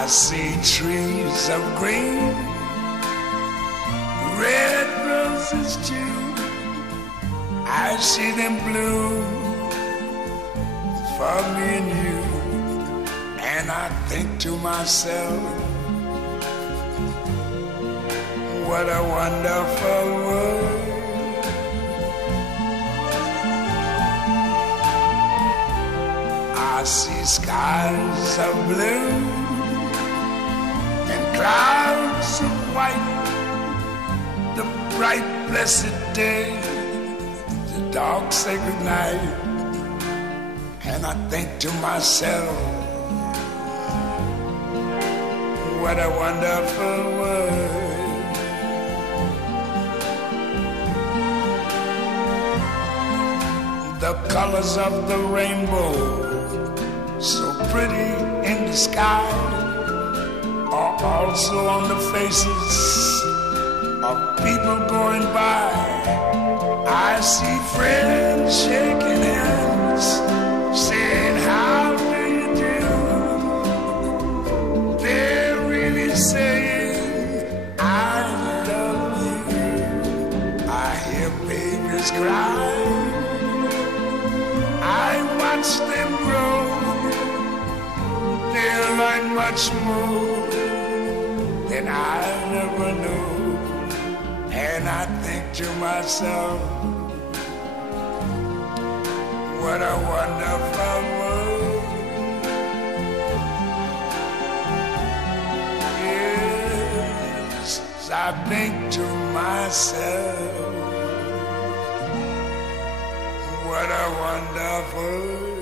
I see trees of green, red roses too. I see them bloom for me and you. And I think to myself, what a wonderful world. I see skies of blue and clouds of white, the bright blessed day, the dark sacred night. And I think to myself, what a wonderful world. The colors of the rainbow, so pretty in the sky, are also on the faces of people going by. I see friends shaking hands, saying, how do you do? They're really saying, I love you. I hear babies cry, I watch them grow. They'll learn much more than I never knew. And I think to myself, what a wonderful world. Yes, I think to myself, what a wonderful world.